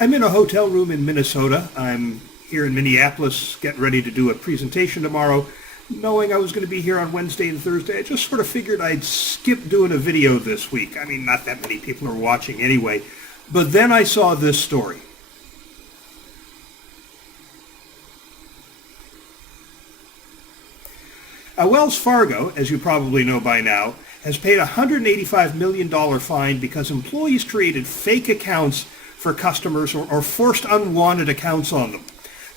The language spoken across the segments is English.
I'm in a hotel room in Minnesota. I'm here in Minneapolis getting ready to do a presentation tomorrow. Knowing I was going to be here on Wednesday and Thursday, I just sort of figured I'd skip doing a video this week. I mean, not that many people are watching anyway. But then I saw this story. Wells Fargo, as you probably know by now, has paid a $185 million fine because employees created fake accounts for customers or forced unwanted accounts on them.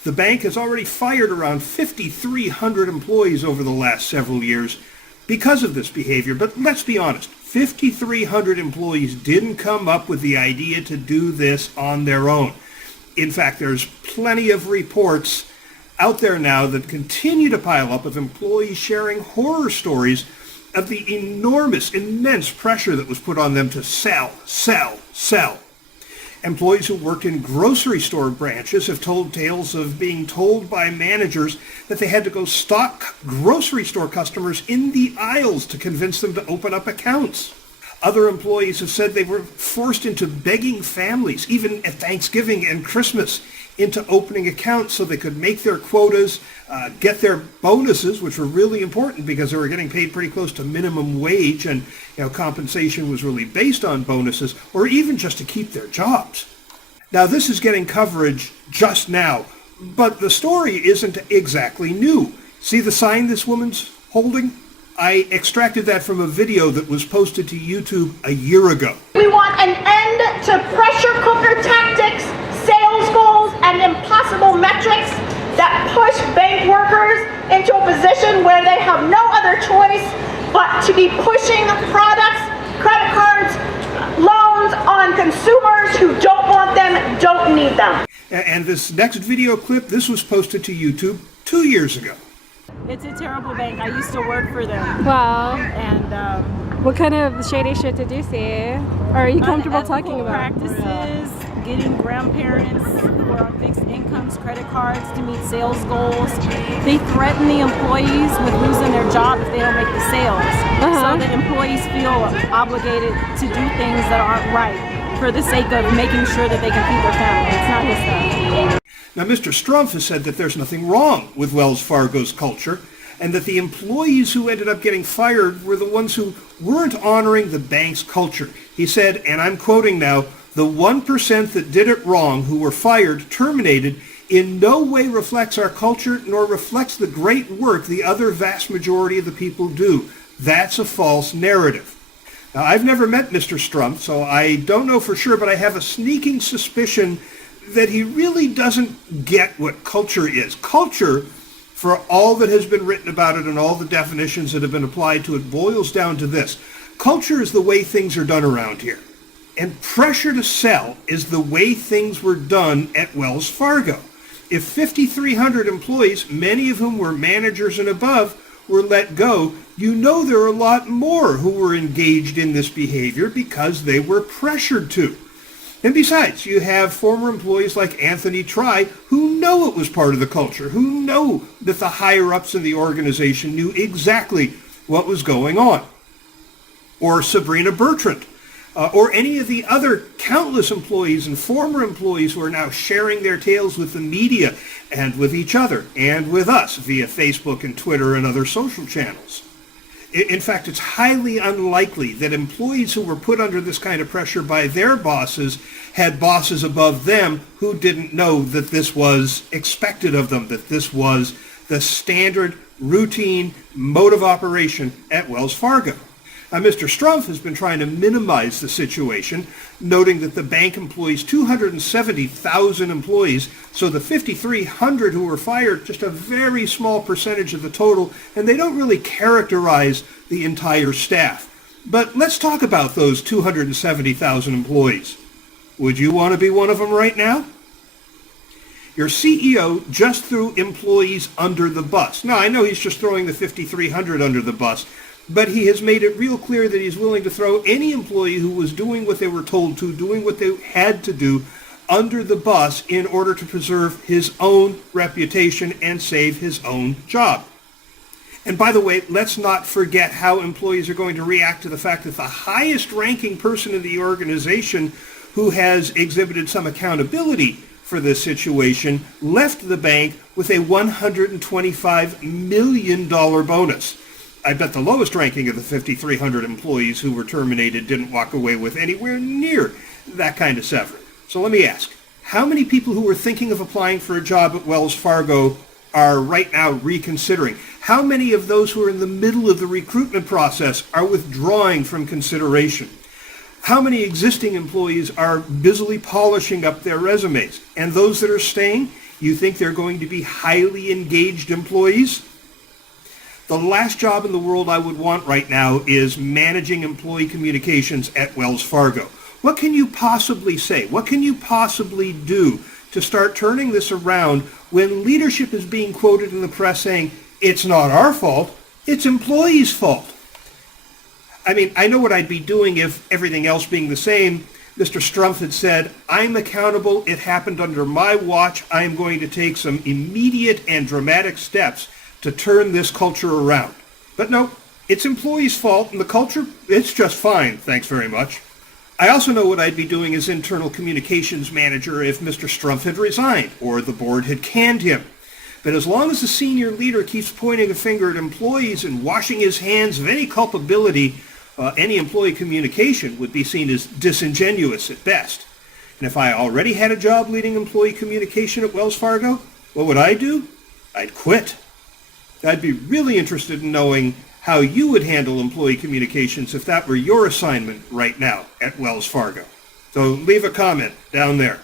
The bank has already fired around 5,300 employees over the last several years because of this behavior. But let's be honest, 5,300 employees didn't come up with the idea to do this on their own. In fact, there's plenty of reports out there now that continue to pile up of employees sharing horror stories of the immense pressure that was put on them to sell. Employees who worked in grocery store branches have told tales of being told by managers that they had to go stalk grocery store customers in the aisles to convince them to open up accounts. Other employees have said they were forced into begging families, even at Thanksgiving and Christmas, into opening accounts so they could make their quotas, get their bonuses, which were really important because they were getting paid pretty close to minimum wage, and compensation was really based on bonuses, or even just to keep their jobs. Now, this is getting coverage just now, but the story isn't exactly new. See the sign this woman's holding? I extracted that from a video that was posted to YouTube a year ago. We want an end to pressure cooker tactics, sales goals, and impossible metrics that push bank workers into a position where they have no other choice but to be pushing products, credit cards, loans on consumers who don't want them, don't need them. And this next video clip, this was posted to YouTube 2 years ago. It's a terrible bank. I used to work for them. Wow. And what kind of shady shit did you see? Or are you comfortable talking about? practices, getting grandparents who are on fixed incomes, credit cards to meet sales goals. They threaten the employees with losing their job if they don't make the sales. So that employees feel obligated to do things that aren't right for the sake of making sure that they can feed their family. It's not his stuff. Now, Mr. Strumpf has said that there's nothing wrong with Wells Fargo's culture, and that the employees who ended up getting fired were the ones who weren't honoring the bank's culture. He said, and I'm quoting now, "The 1% that did it wrong, who were fired, terminated, in no way reflects our culture nor reflects the great work the other vast majority of the people do. That's a false narrative." Now, I've never met Mr. Strumpf, so I don't know for sure, but I have a sneaking suspicion that he really doesn't get what culture is. Culture, for all that has been written about it and all the definitions that have been applied to it, boils down to this. Culture is the way things are done around here. And pressure to sell is the way things were done at Wells Fargo. If 5,300 employees, many of whom were managers and above, were let go, you know there are a lot more who were engaged in this behavior because they were pressured to. And besides, you have former employees like Anthony Try who know it was part of the culture, who know that the higher-ups in the organization knew exactly what was going on. Or Sabrina Bertrand, or any of the other countless employees and former employees who are now sharing their tales with the media and with each other and with us via Facebook and Twitter and other social channels. In fact, it's highly unlikely that employees who were put under this kind of pressure by their bosses had bosses above them who didn't know that this was expected of them, that this was the standard, routine mode of operation at Wells Fargo. Now, Mr. Strumpf has been trying to minimize the situation, noting that the bank employs 270,000 employees, so the 5,300 who were fired, just a very small percentage of the total, and they don't really characterize the entire staff. But let's talk about those 270,000 employees. Would you want to be one of them right now? Your CEO just threw employees under the bus. Now, I know he's just throwing the 5,300 under the bus, but he has made it real clear that he's willing to throw any employee who was doing what they were told to, doing what they had to do, under the bus in order to preserve his own reputation and save his own job. And by the way, let's not forget how employees are going to react to the fact that the highest ranking person in the organization who has exhibited some accountability for this situation, left the bank with a $125 million bonus. I bet the lowest ranking of the 5,300 employees who were terminated didn't walk away with anywhere near that kind of severance. So let me ask, how many people who were thinking of applying for a job at Wells Fargo are right now reconsidering? How many of those who are in the middle of the recruitment process are withdrawing from consideration? How many existing employees are busily polishing up their resumes? And those that are staying, you think they're going to be highly engaged employees? The last job in the world I would want right now is managing employee communications at Wells Fargo. What can you possibly say? What can you possibly do to start turning this around when leadership is being quoted in the press saying, it's not our fault, it's employees' fault? I mean, I know what I'd be doing if everything else being the same, Mr. Strumpf had said, I'm accountable, it happened under my watch, I am going to take some immediate and dramatic steps to turn this culture around. But no, it's employees' fault, and the culture, it's just fine, thanks very much. I also know what I'd be doing as internal communications manager if Mr. Strumpf had resigned, or the board had canned him. But as long as the senior leader keeps pointing a finger at employees and washing his hands of any culpability, any employee communication would be seen as disingenuous at best. And if I already had a job leading employee communication at Wells Fargo, what would I do? I'd quit. I'd be really interested in knowing how you would handle employee communications if that were your assignment right now at Wells Fargo. So leave a comment down there.